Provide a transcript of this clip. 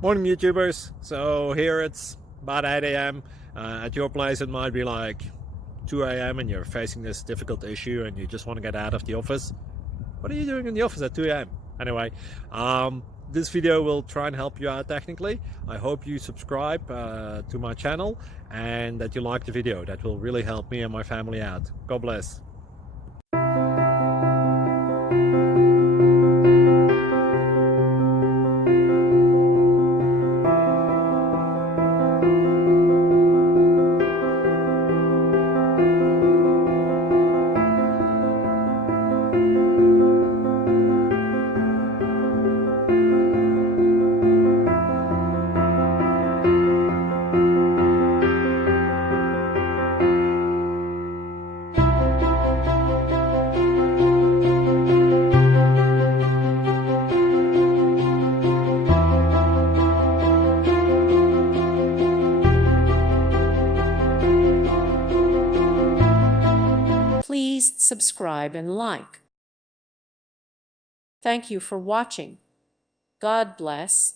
Morning YouTubers. So here it's about 8 a.m. At your place it might be like 2 a.m. and you're facing this difficult issue and you just want to get out of the office. What are you doing in the office at 2 a.m.? Anyway, this video will try and help you out technically. I hope you subscribe to my channel and that you like the video. That will really help me and my family out. God bless. Please subscribe and like. Thank you for watching. God bless.